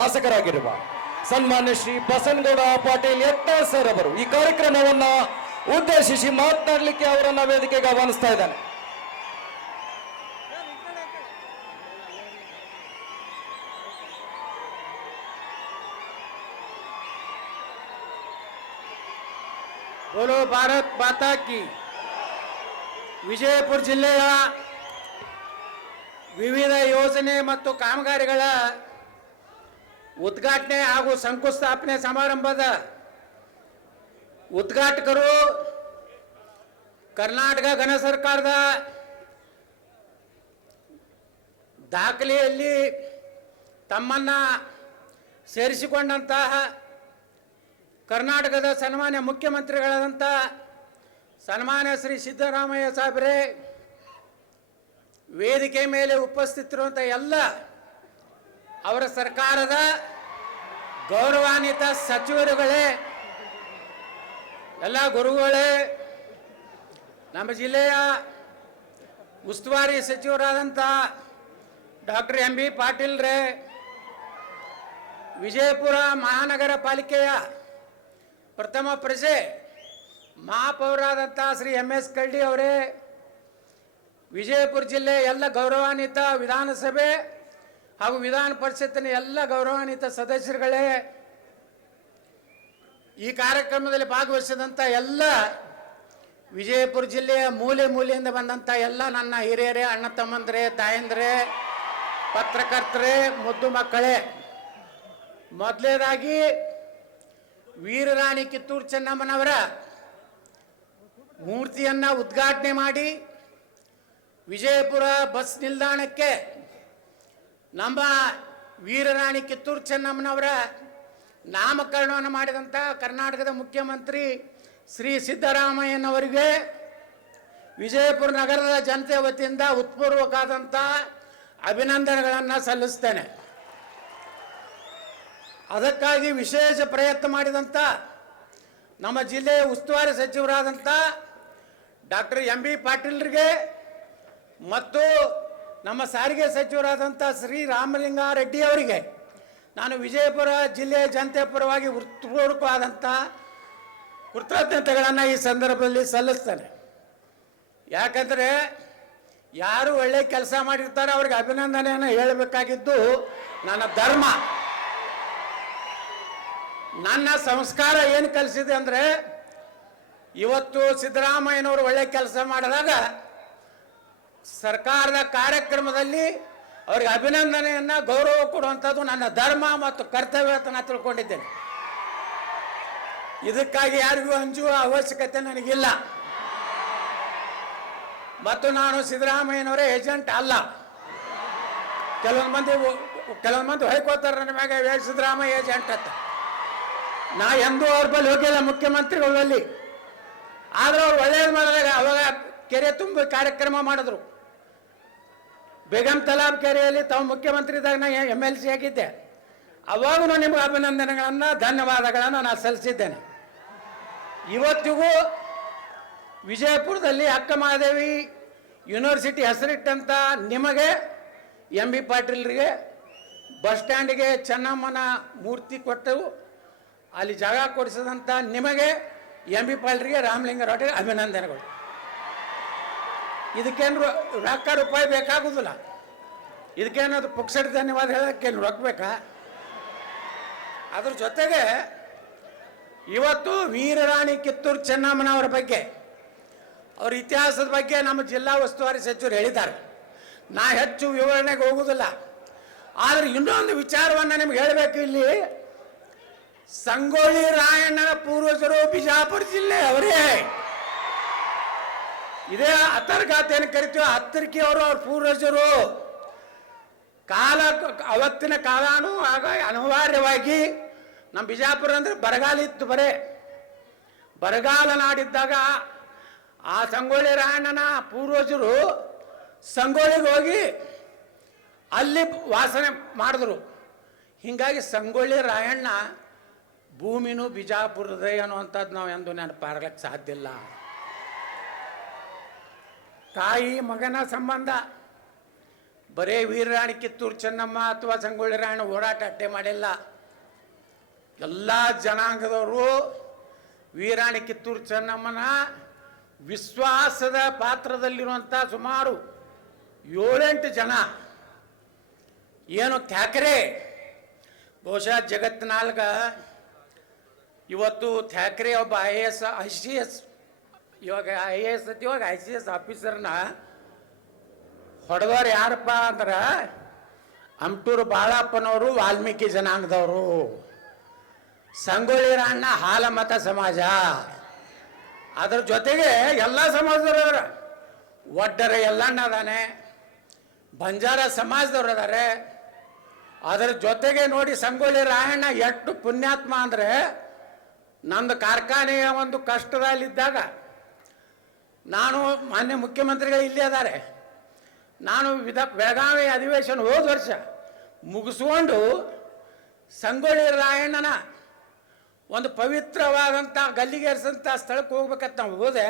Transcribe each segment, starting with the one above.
ಶಾಸಕರಾಗಿರುವ ಸನ್ಮಾನ್ಯ ಶ್ರೀ ಬಸನಗೌಡ ಪಾಟೀಲ್ ಯತ್ನಾಳ್ ಸರ್ ಅವರು ಈ ಕಾರ್ಯಕ್ರಮವನ್ನ ಉದ್ದೇಶಿಸಿ ಮಾತನಾಡಲಿಕ್ಕೆ ಅವರನ್ನ ವೇದಿಕೆಗೆ ಆಹ್ವಾನಿಸ್ತಾ ಇದ್ದಾನೆ ಬೋಲೋ ಭಾರತ್ ಮಾತಾ ವಿಜಯಪುರ ಜಿಲ್ಲೆಯ ವಿವಿಧ ಯೋಜನೆ ಮತ್ತು ಕಾಮಗಾರಿಗಳ ಉದ್ಘಾಟನೆ ಹಾಗೂ ಶಂಕುಸ್ಥಾಪನೆ ಸಮಾರಂಭದ ಉದ್ಘಾಟಕರು ಕರ್ನಾಟಕ ಘನ ಸರ್ಕಾರದ ದಾಖಲೆಯಲ್ಲಿ ತಮ್ಮನ್ನ ಸೇರಿಸಿಕೊಂಡಂತಹ ಕರ್ನಾಟಕದ ಸನ್ಮಾನ್ಯ ಮುಖ್ಯಮಂತ್ರಿಗಳಾದಂಥ ಸನ್ಮಾನ್ಯ ಶ್ರೀ ಸಿದ್ದರಾಮಯ್ಯ ಸಾಬ್ರೆ ವೇದಿಕೆ ಮೇಲೆ ಉಪಸ್ಥಿತಿರುವಂಥ ಎಲ್ಲ ಅವರ ಸರ್ಕಾರದ ಗೌರವಾನ್ವಿತ ಸಚಿವರುಗಳೇ ಎಲ್ಲ ಗುರುಗಳೇ ನಮ್ಮ ಜಿಲ್ಲೆಯ ಉಸ್ತುವಾರಿ ಸಚಿವರಾದಂಥ ಡಾಕ್ಟರ್ ಎಂ ಬಿ ರೇ ವಿಜಯಪುರ ಮಹಾನಗರ ಪಾಲಿಕೆಯ ಪ್ರಥಮ ಪ್ರಜೆ ಮಹಾಪೌರಾದಂಥ ಶ್ರೀ ಎಂ ಎಸ್ ಕಳ್ಳಿ ಅವರೇ ವಿಜಯಪುರ ಜಿಲ್ಲೆ ಎಲ್ಲ ಗೌರವಾನ್ವಿತ ವಿಧಾನಸಭೆ ಹಾಗೂ ವಿಧಾನ ಪರಿಷತ್ತಿನ ಎಲ್ಲ ಗೌರವಾನ್ವಿತ ಸದಸ್ಯರುಗಳೇ ಈ ಕಾರ್ಯಕ್ರಮದಲ್ಲಿ ಭಾಗವಹಿಸಿದಂಥ ಎಲ್ಲ ವಿಜಯಪುರ ಜಿಲ್ಲೆಯ ಮೂಲೆ ಮೂಲೆಯಿಂದ ಬಂದಂಥ ಎಲ್ಲ ನನ್ನ ಹಿರಿಯರೇ ಅಣ್ಣ ತಮ್ಮಂದ್ರೆ ತಾಯಂದ್ರೆ ಪತ್ರಕರ್ತರೇ ಮುದ್ದು ಮಕ್ಕಳೇ ಮೊದಲೇದಾಗಿ ವೀರರಾಣಿ ಕಿತ್ತೂರು ಚೆನ್ನಮ್ಮನವರ ಮೂರ್ತಿಯನ್ನು ಉದ್ಘಾಟನೆ ಮಾಡಿ ವಿಜಯಪುರ ಬಸ್ ನಿಲ್ದಾಣಕ್ಕೆ ನಮ್ಮ ವೀರರಾಣಿ ಕಿತ್ತೂರು ಚೆನ್ನಮ್ಮನವರ ನಾಮಕರಣವನ್ನು ಮಾಡಿದಂಥ ಕರ್ನಾಟಕದ ಮುಖ್ಯಮಂತ್ರಿ ಶ್ರೀ ಸಿದ್ದರಾಮಯ್ಯನವರಿಗೆ ವಿಜಯಪುರ ನಗರದ ಜನತೆ ವತಿಯಿಂದ ಉತ್ಪೂರ್ವಕಾದಂಥ ಅಭಿನಂದನೆಗಳನ್ನು ಸಲ್ಲಿಸ್ತೇನೆ ಅದಕ್ಕಾಗಿ ವಿಶೇಷ ಪ್ರಯತ್ನ ಮಾಡಿದಂಥ ನಮ್ಮ ಜಿಲ್ಲೆಯ ಉಸ್ತುವಾರಿ ಸಚಿವರಾದಂಥ ಡಾಕ್ಟರ್ ಎಂ ಬಿ ಪಾಟೀಲ್ರಿಗೆ ಮತ್ತು ನಮ್ಮ ಸಾರಿಗೆ ಸಚಿವರಾದಂಥ ಶ್ರೀ ರಾಮಲಿಂಗಾರೆಡ್ಡಿ ಅವರಿಗೆ ನಾನು ವಿಜಯಪುರ ಜಿಲ್ಲೆಯ ಜನತೆ ಪರವಾಗಿ ಹೃತ್ಪೂರ್ವಕವಾದಂಥ ಕೃತಜ್ಞತೆಗಳನ್ನು ಈ ಸಂದರ್ಭದಲ್ಲಿ ಸಲ್ಲಿಸ್ತೇನೆ ಯಾಕಂದರೆ ಯಾರು ಒಳ್ಳೆ ಕೆಲಸ ಮಾಡಿರ್ತಾರೆ ಅವ್ರಿಗೆ ಅಭಿನಂದನೆಯನ್ನು ಹೇಳಬೇಕಾಗಿದ್ದು ನನ್ನ ಧರ್ಮ ನನ್ನ ಸಂಸ್ಕಾರ ಏನು ಕಲಿಸಿದೆ ಅಂದರೆ ಇವತ್ತು ಸಿದ್ದರಾಮಯ್ಯನವರು ಒಳ್ಳೆ ಕೆಲಸ ಮಾಡಿದಾಗ ಸರ್ಕಾರದ ಕಾರ್ಯಕ್ರಮದಲ್ಲಿ ಅವ್ರಿಗೆ ಅಭಿನಂದನೆಯನ್ನು ಗೌರವ ಕೊಡುವಂಥದ್ದು ನನ್ನ ಧರ್ಮ ಮತ್ತು ಕರ್ತವ್ಯ ಅಂತ ನಾನು ತಿಳ್ಕೊಂಡಿದ್ದೇನೆ ಇದಕ್ಕಾಗಿ ಯಾರಿಗೂ ಹಂಚುವ ಅವಶ್ಯಕತೆ ನನಗಿಲ್ಲ ಮತ್ತು ನಾನು ಸಿದ್ದರಾಮಯ್ಯನವರ ಏಜೆಂಟ್ ಅಲ್ಲ ಕೆಲವೊಂದು ಮಂದಿ ಕೆಲವೊಂದು ಮಂದಿ ಹೊಯ್ಕೋತಾರೆ ನನ್ನ ಮ್ಯಾಗ ಸಿದ್ದರಾಮಯ್ಯ ಏಜೆಂಟ್ ಅಂತ ನಾ ಎಂದೂ ಅವ್ರ ಬಳಿ ಹೋಗಿಲ್ಲ ಮುಖ್ಯಮಂತ್ರಿಗಳಲ್ಲಿ ಆದ್ರೆ ಅವ್ರು ಒಳ್ಳೇದು ಮಾಡಿದಾಗ ಅವಾಗ ಕೆರೆ ತುಂಬ ಕಾರ್ಯಕ್ರಮ ಮಾಡಿದ್ರು ಬೇಗಂ ತಲಾಂ ಕೆರೆಯಲ್ಲಿ ತಾವು ಮುಖ್ಯಮಂತ್ರಿ ಇದ್ದಾಗ ನಾನು ಎಮ್ ಎಲ್ ಸಿ ಆಗಿದ್ದೆ ಅವಾಗೂ ನಿಮ್ಗೆ ಅಭಿನಂದನೆಗಳನ್ನು ಧನ್ಯವಾದಗಳನ್ನು ನಾನು ಸಲ್ಲಿಸಿದ್ದೇನೆ ಇವತ್ತಿಗೂ ವಿಜಯಪುರದಲ್ಲಿ ಅಕ್ಕ ಮಹಾದೇವಿ ಯೂನಿವರ್ಸಿಟಿ ಹೆಸರಿಟ್ಟಂಥ ನಿಮಗೆ ಎಂ ಬಿ ಪಾಟೀಲ್ರಿಗೆ ಬಸ್ ಸ್ಟ್ಯಾಂಡಿಗೆ ಚೆನ್ನಮ್ಮನ ಮೂರ್ತಿ ಕೊಟ್ಟವು ಅಲ್ಲಿ ಜಾಗ ಕೊಡಿಸಿದಂಥ ನಿಮಗೆ ಎಂ ಬಿ ಪಾಟೀಲ್ರಿಗೆ ರಾಮಲಿಂಗರಾಟಿಗೆ ಅಭಿನಂದನೆಗಳು ಇದಕ್ಕೇನು ರೊಕ್ಕ ರೂಪಾಯಿ ಬೇಕಾಗುದಿಲ್ಲ ಇದಕ್ಕೇನಾದ್ರು ಪುಕ್ಸಡ್ ಧನ್ಯವಾದ ಹೇಳೋಕ್ಕೇನು ರೊಕ್ಕಬೇಕಾ ಅದ್ರ ಜೊತೆಗೆ ಇವತ್ತು ವೀರರಾಣಿ ಕಿತ್ತೂರು ಚೆನ್ನಮ್ಮನವರ ಬಗ್ಗೆ ಅವ್ರ ಇತಿಹಾಸದ ಬಗ್ಗೆ ನಮ್ಮ ಜಿಲ್ಲಾ ಉಸ್ತುವಾರಿ ಸಚಿವರು ಹೇಳಿದ್ದಾರೆ ನಾ ಹೆಚ್ಚು ವಿವರಣೆಗೆ ಹೋಗುವುದಿಲ್ಲ ಆದರೆ ಇನ್ನೊಂದು ವಿಚಾರವನ್ನು ನಿಮ್ಗೆ ಹೇಳಬೇಕು ಇಲ್ಲಿ ಸಂಗೊಳ್ಳಿ ರಾಯಣ್ಣನ ಪೂರ್ವಜರು ಬಿಜಾಪುರ ಜಿಲ್ಲೆ ಅವರೇ ಇದೇ ಅತರ್ಗಾತ ಏನು ಕರಿತೀವಿ ಅವರು ಅವ್ರ ಪೂರ್ವಜರು ಕಾಲ ಅವತ್ತಿನ ಕಾಲಾನು ಆಗ ಅನಿವಾರ್ಯವಾಗಿ ನಮ್ಮ ಬಿಜಾಪುರ ಅಂದರೆ ಬರಗಾಲ ಇತ್ತು ಬರೇ ಬರಗಾಲ ನಾಡಿದ್ದಾಗ ಆ ಸಂಗೊಳ್ಳಿ ರಾಯಣ್ಣನ ಪೂರ್ವಜರು ಸಂಗೋಳಿಗೆ ಹೋಗಿ ಅಲ್ಲಿ ವಾಸನೆ ಮಾಡಿದ್ರು ಹೀಗಾಗಿ ಸಂಗೊಳ್ಳಿ ರಾಯಣ್ಣ ಭೂಮಿನೂ ಬಿಜಾಪುರದೇ ಅನ್ನುವಂಥದ್ದು ನಾವು ಎಂದು ನೆನಪಾಗ್ಲಿಕ್ಕೆ ಸಾಧ್ಯ ಇಲ್ಲ ತಾಯಿ ಮಗನ ಸಂಬಂಧ ಬರೇ ವೀರರಾಣಿ ಕಿತ್ತೂರು ಚೆನ್ನಮ್ಮ ಅಥವಾ ಸಂಗೊಳ್ಳಿ ರಾಯಣ್ಣ ಹೋರಾಟ ಅಟ್ಟೆ ಮಾಡಿಲ್ಲ ಎಲ್ಲ ಜನಾಂಗದವರು ವೀರಾಣಿ ಕಿತ್ತೂರು ಚೆನ್ನಮ್ಮನ ವಿಶ್ವಾಸದ ಪಾತ್ರದಲ್ಲಿರುವಂಥ ಸುಮಾರು ಏಳೆಂಟು ಜನ ಏನು ಥ್ಯಾಕ್ರೆ ಬಹುಶಃ ಜಗತ್ನಾಲ್ಗ ಇವತ್ತು ಥ್ಯಾಕ್ರೆ ಒಬ್ಬ I A S I C S ಇವಾಗ ಐ ಎ ಎಸ್ ಇವಾಗ ಐ ಸಿ ಎಸ್ ಆಫೀಸರ್ನ ಹೊಡೆದವ್ರು ಯಾರಪ್ಪ ಅಂದ್ರೆ ಅಂಟೂರು ಬಾಳಪ್ಪನವರು ವಾಲ್ಮೀಕಿ ಜನಾಂಗದವರು ಸಂಗೊಳ್ಳಿ ರಾಣ್ಣ ಹಾಲಮತ ಸಮಾಜ ಅದ್ರ ಜೊತೆಗೆ ಎಲ್ಲ ಸಮಾಜದವ್ರು ಒಡ್ಡರ ಎಲ್ಲಣ್ಣ ಅದಾನೆ ಬಂಜಾರ ಸಮಾಜದವ್ರು ಅದಾರೆ ಅದರ ಜೊತೆಗೆ ನೋಡಿ ಸಂಗೊಳ್ಳಿ ರಾಯಣ್ಣ ಎಷ್ಟು ಪುಣ್ಯಾತ್ಮ ಅಂದರೆ ನಂದು ಕಾರ್ಖಾನೆಯ ಒಂದು ಕಷ್ಟದಲ್ಲಿದ್ದಾಗ ನಾನು ಮಾನ್ಯ ಮುಖ್ಯಮಂತ್ರಿಗಳು ಇಲ್ಲೇ ಅದಾರೆ ನಾನು ವಿಧ ಬೆಳಗಾವಿ ಅಧಿವೇಶನ ಹೋದ ವರ್ಷ ಮುಗಿಸ್ಕೊಂಡು ಸಂಗೊಳ್ಳಿ ರಾಯಣ್ಣನ ಒಂದು ಪವಿತ್ರವಾದಂಥ ಗಲ್ಲಿಗೇರಿಸಂಥ ಸ್ಥಳಕ್ಕೆ ಹೋಗ್ಬೇಕಂತ ನಾವು ಹೋದೆ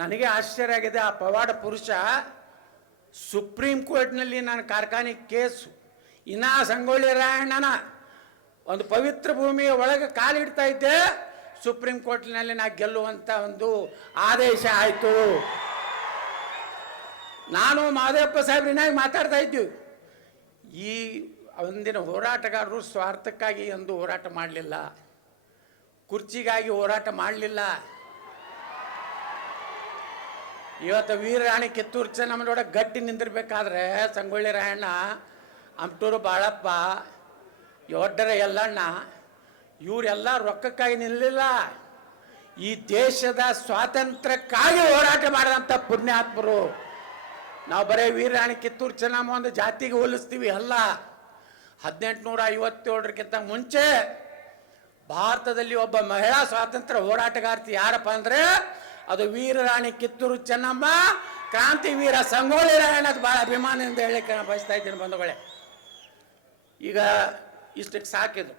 ನನಗೆ ಆಶ್ಚರ್ಯ ಆಗಿದೆ ಆ ಪವಾಡ ಪುರುಷ ಸುಪ್ರೀಂ ಕೋರ್ಟ್ನಲ್ಲಿ ನಾನು ಕಾರ್ಖಾನೆ ಕೇಸು ಇನ್ನ ಸಂಗೊಳ್ಳಿ ರಾಯಣ್ಣನ ಒಂದು ಪವಿತ್ರ ಭೂಮಿಯ ಒಳಗೆ ಕಾಲಿಡ್ತಾ ಇದ್ದೆ ಸುಪ್ರೀಂ ಕೋರ್ಟ್ನಲ್ಲಿ ನಾ ಗೆಲ್ಲುವಂಥ ಒಂದು ಆದೇಶ ಆಯಿತು ನಾನು ಮಾದೇವಪ್ಪ ಸಾಹೇಬ್ರಿನಾಗಿ ಮಾತಾಡ್ತಾ ಇದ್ದೀವಿ ಈ ಅಂದಿನ ಹೋರಾಟಗಾರರು ಸ್ವಾರ್ಥಕ್ಕಾಗಿ ಎಂದು ಹೋರಾಟ ಮಾಡಲಿಲ್ಲ ಕುರ್ಚಿಗಾಗಿ ಹೋರಾಟ ಮಾಡಲಿಲ್ಲ ಇವತ್ತು ವೀರರಾಣಿ ಕಿತ್ತೂರು ಚೆನ್ನಮ್ಮನೋಡ ಗಟ್ಟಿ ನಿಂದಿರ್ಬೇಕಾದ್ರೆ ಸಂಗೊಳ್ಳಿ ರಾಯಣ್ಣ ಅಂಟೂರು ಬಾಳಪ್ಪ ಯೋಡ್ಡರ ಎಲ್ಲಣ್ಣ ಇವರೆಲ್ಲ ರೊಕ್ಕಕ್ಕಾಗಿ ನಿಲ್ಲಲಿಲ್ಲ ಈ ದೇಶದ ಸ್ವಾತಂತ್ರ್ಯಕ್ಕಾಗಿ ಹೋರಾಟ ಮಾಡಿದಂಥ ಪುಣ್ಯಾತ್ಮರು ನಾವು ಬರೀ ವೀರರಾಣಿ ಕಿತ್ತೂರು ಚೆನ್ನಮ್ಮ ಒಂದು ಜಾತಿಗೆ ಹೋಲಿಸ್ತೀವಿ ಅಲ್ಲ ಹದಿನೆಂಟುನೂರ ಐವತ್ತೇಳರಕ್ಕಿಂತ ಮುಂಚೆ ಭಾರತದಲ್ಲಿ ಒಬ್ಬ ಮಹಿಳಾ ಸ್ವಾತಂತ್ರ್ಯ ಹೋರಾಟಗಾರ್ತಿ ಯಾರಪ್ಪ ಅಂದರೆ ಅದು ವೀರರಾಣಿ ಕಿತ್ತೂರು ಚೆನ್ನಮ್ಮ ಕ್ರಾಂತಿ ವೀರ ಸಂಗೊಳ್ಳಿ ರಾಯಣ್ಣದು ಭಾಳ ಅಭಿಮಾನದಿಂದ ಹೇಳಲಿಕ್ಕೆ ನಾನು ಬಯಸ್ತಾ ಇದ್ದೀನಿ ಬಂಧುಗಳೇ ಈಗ ಇಷ್ಟಕ್ಕೆ ಸಾಕಿದ್ರು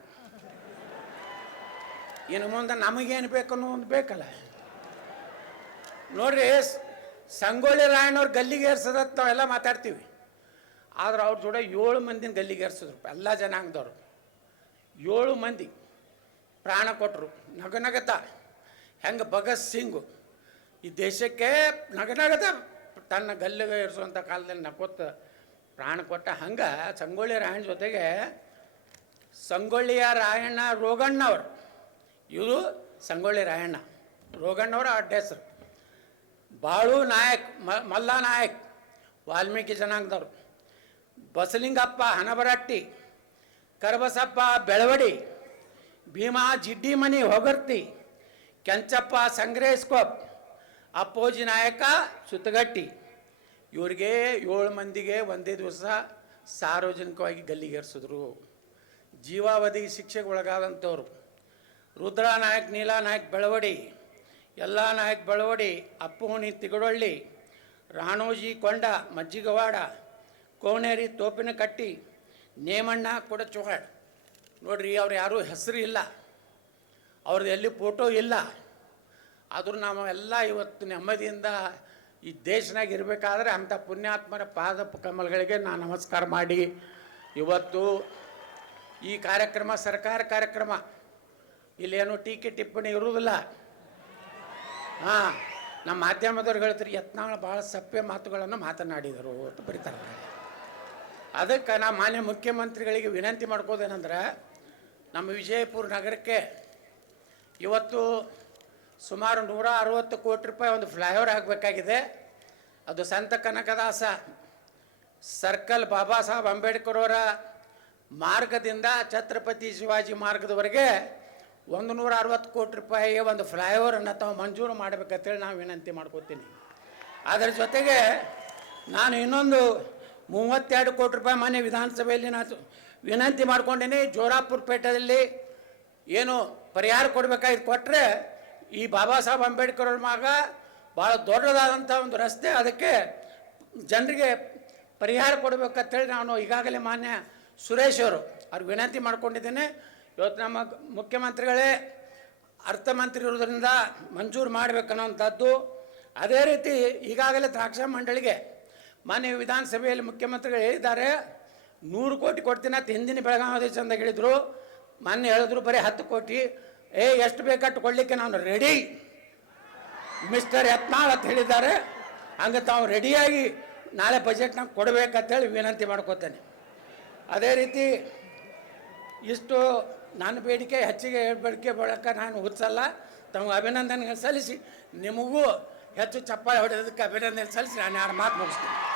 ಇನ್ನು ಮುಂದೆ ನಮಗೇನು ಅನ್ನೋ ಒಂದು ಬೇಕಲ್ಲ ನೋಡ್ರಿ ಸಂಗೊಳ್ಳಿ ರಾಯಣ್ಣವ್ರು ಗಲ್ಲಿಗೇರ್ಸದತ್ ನಾವೆಲ್ಲ ಮಾತಾಡ್ತೀವಿ ಆದ್ರೆ ಅವ್ರ ಜೋಡ ಏಳು ಮಂದಿನ ಏರ್ಸಿದ್ರು ಎಲ್ಲ ಜನಾಂಗದವರು ಏಳು ಮಂದಿ ಪ್ರಾಣ ಕೊಟ್ಟರು ನಗನಗತ ಹೆಂಗೆ ಭಗತ್ ಸಿಂಗು ಈ ದೇಶಕ್ಕೆ ನಗನಗತ ತನ್ನ ಗಲ್ಲಿಗೆ ಇರಿಸುವಂಥ ಕಾಲದಲ್ಲಿ ನಕೋತ ಪ್ರಾಣ ಕೊಟ್ಟ ಹಂಗೆ ಸಂಗೊಳ್ಳಿ ರಾಯಣ್ಣ ಜೊತೆಗೆ ಸಂಗೊಳ್ಳಿಯ ರಾಯಣ್ಣ ರೋಗಣ್ಣವರು ಇವರು ಸಂಗೊಳ್ಳಿ ರಾಯಣ್ಣ ರೋಗಣ್ಣವರ ಅಡ್ಡ ಹೆಸರು ಬಾಳು ನಾಯಕ್ ಮ ಮಲ್ಲ ನಾಯಕ್ ವಾಲ್ಮೀಕಿ ಜನಾಂಗದವರು ಬಸಲಿಂಗಪ್ಪ ಹನಬರಟ್ಟಿ ಕರಬಸಪ್ಪ ಬೆಳವಡಿ ಭೀಮಾ ಜಿಡ್ಡಿಮನಿ ಹೊಗರ್ತಿ ಕೆಂಚಪ್ಪ ಸಂಗ್ರೇಶ್ಕೋಪ್ ಅಪ್ಪೋಜಿ ನಾಯಕ ಸುತ್ತಗಟ್ಟಿ ಇವ್ರಿಗೆ ಏಳು ಮಂದಿಗೆ ಒಂದೇ ದಿವಸ ಸಾರ್ವಜನಿಕವಾಗಿ ಗಲ್ಲಿಗೇರಿಸಿದ್ರು ಜೀವಾವಧಿ ಶಿಕ್ಷೆಗೆ ಒಳಗಾದಂಥವ್ರು ರುದ್ರ ನಾಯಕ್ ನೀಲಾ ನಾಯಕ್ ಬೆಳವಡಿ ಎಲ್ಲ ನಾಯಕ್ ಬೆಳವಡಿ ಅಪ್ಪುಹೋಣಿ ತಿಗಡೊಳ್ಳಿ ರಾಣೋಜಿ ಕೊಂಡ ಮಜ್ಜಿಗವಾಡ ಕೋಣೇರಿ ತೋಪಿನ ಕಟ್ಟಿ ನೇಮಣ್ಣ ಕೂಡ ಚೋಹಾಳ್ ನೋಡ್ರಿ ಅವ್ರು ಯಾರೂ ಹೆಸರು ಇಲ್ಲ ಅವ್ರದ್ದು ಎಲ್ಲಿ ಫೋಟೋ ಇಲ್ಲ ಆದರೂ ನಾವು ಎಲ್ಲ ಇವತ್ತು ನೆಮ್ಮದಿಯಿಂದ ಈ ದೇಶನಾಗ ಇರಬೇಕಾದ್ರೆ ಅಂಥ ಪುಣ್ಯಾತ್ಮರ ಪಾದ ಕಮಲ್ಗಳಿಗೆ ನಾನು ನಮಸ್ಕಾರ ಮಾಡಿ ಇವತ್ತು ಈ ಕಾರ್ಯಕ್ರಮ ಸರ್ಕಾರ ಕಾರ್ಯಕ್ರಮ ಇಲ್ಲೇನು ಟೀಕೆ ಟಿಪ್ಪಣಿ ಇರುವುದಿಲ್ಲ ಹಾಂ ನಮ್ಮ ಮಾಧ್ಯಮದವ್ರು ಹೇಳ್ತಾರೆ ಯತ್ನಾಳ ಭಾಳ ಸಪ್ಪೆ ಮಾತುಗಳನ್ನು ಮಾತನಾಡಿದರು ಅಂತ ಬರೀತಾರೆ ಅದಕ್ಕೆ ನಾ ಮಾನ್ಯ ಮುಖ್ಯಮಂತ್ರಿಗಳಿಗೆ ವಿನಂತಿ ಮಾಡ್ಕೋದೇನೆಂದ್ರೆ ನಮ್ಮ ವಿಜಯಪುರ ನಗರಕ್ಕೆ ಇವತ್ತು ಸುಮಾರು ನೂರ ಅರವತ್ತು ಕೋಟಿ ರೂಪಾಯಿ ಒಂದು ಫ್ಲೈಓವರ್ ಆಗಬೇಕಾಗಿದೆ ಅದು ಸಂತ ಕನಕದಾಸ ಸರ್ಕಲ್ ಬಾಬಾ ಸಾಹೇಬ್ ಅಂಬೇಡ್ಕರ್ ಅವರ ಮಾರ್ಗದಿಂದ ಛತ್ರಪತಿ ಶಿವಾಜಿ ಮಾರ್ಗದವರೆಗೆ ಒಂದು ನೂರ ಅರವತ್ತು ಕೋಟಿ ರೂಪಾಯಿಗೆ ಒಂದು ಫ್ಲೈಓವರನ್ನು ತಾವು ಮಂಜೂರು ಮಾಡಬೇಕಂತೇಳಿ ನಾವು ವಿನಂತಿ ಮಾಡ್ಕೋತೀನಿ ಅದರ ಜೊತೆಗೆ ನಾನು ಇನ್ನೊಂದು ಮೂವತ್ತೆರಡು ಕೋಟಿ ರೂಪಾಯಿ ಮಾನ್ಯ ವಿಧಾನಸಭೆಯಲ್ಲಿ ನಾನು ವಿನಂತಿ ಮಾಡ್ಕೊಂಡೇನೆ ಜೋರಾಪುರ ಪೇಟದಲ್ಲಿ ಏನು ಪರಿಹಾರ ಕೊಡಬೇಕಾಗಿ ಕೊಟ್ಟರೆ ಈ ಬಾಬಾ ಸಾಹೇಬ್ ಅಂಬೇಡ್ಕರ್ ಅವ್ರ ಮಗ ಭಾಳ ದೊಡ್ಡದಾದಂಥ ಒಂದು ರಸ್ತೆ ಅದಕ್ಕೆ ಜನರಿಗೆ ಪರಿಹಾರ ಕೊಡಬೇಕಂತೇಳಿ ನಾನು ಈಗಾಗಲೇ ಮಾನ್ಯ ಸುರೇಶ್ ಅವರು ಅವ್ರಿಗೆ ವಿನಂತಿ ಮಾಡ್ಕೊಂಡಿದ್ದೇನೆ ಇವತ್ತು ನಮ್ಮ ಮುಖ್ಯಮಂತ್ರಿಗಳೇ ಅರ್ಥಮಂತ್ರಿ ಇರೋದರಿಂದ ಮಂಜೂರು ಮಾಡಬೇಕನ್ನೋವಂಥದ್ದು ಅದೇ ರೀತಿ ಈಗಾಗಲೇ ದ್ರಾಕ್ಷ ಮಂಡಳಿಗೆ ಮಾನ್ಯ ವಿಧಾನಸಭೆಯಲ್ಲಿ ಮುಖ್ಯಮಂತ್ರಿಗಳು ಹೇಳಿದ್ದಾರೆ ನೂರು ಕೋಟಿ ಕೊಡ್ತೀನಿ ಅಂತ ಹಿಂದಿನ ಬೆಳಗಾವಿ ಅಂತ ಹೇಳಿದರು ಮಾನ್ಯ ಹೇಳಿದ್ರು ಬರೀ ಹತ್ತು ಕೋಟಿ ಏ ಎಷ್ಟು ಬೇಕಟ್ಟು ಕೊಡಲಿಕ್ಕೆ ನಾನು ರೆಡಿ ಮಿಸ್ಟರ್ ಯತ್ನಾಳ್ ಅಂತ ಹೇಳಿದ್ದಾರೆ ಹಂಗೆ ತಾವು ರೆಡಿಯಾಗಿ ನಾಳೆ ಬಜೆಟ್ನಾಗ ಕೊಡಬೇಕಂತೇಳಿ ವಿನಂತಿ ಮಾಡ್ಕೋತೇನೆ ಅದೇ ರೀತಿ ಇಷ್ಟು ನನ್ನ ಬೇಡಿಕೆ ಹೆಚ್ಚಿಗೆ ಬೇಡಿಕೆ ಬಳಕ ನಾನು ಹುಚ್ಚಲ್ಲ ತಮಗೆ ಅಭಿನಂದನೆ ಸಲ್ಲಿಸಿ ನಿಮಗೂ ಹೆಚ್ಚು ಚಪ್ಪಾಳೆ ಹೊಡೆಯೋದಕ್ಕೆ ಅಭಿನಂದನೆ ಸಲ್ಲಿಸಿ ನಾನು ಯಾರು ಮಾತು ಮುಗಿಸ್ತೀನಿ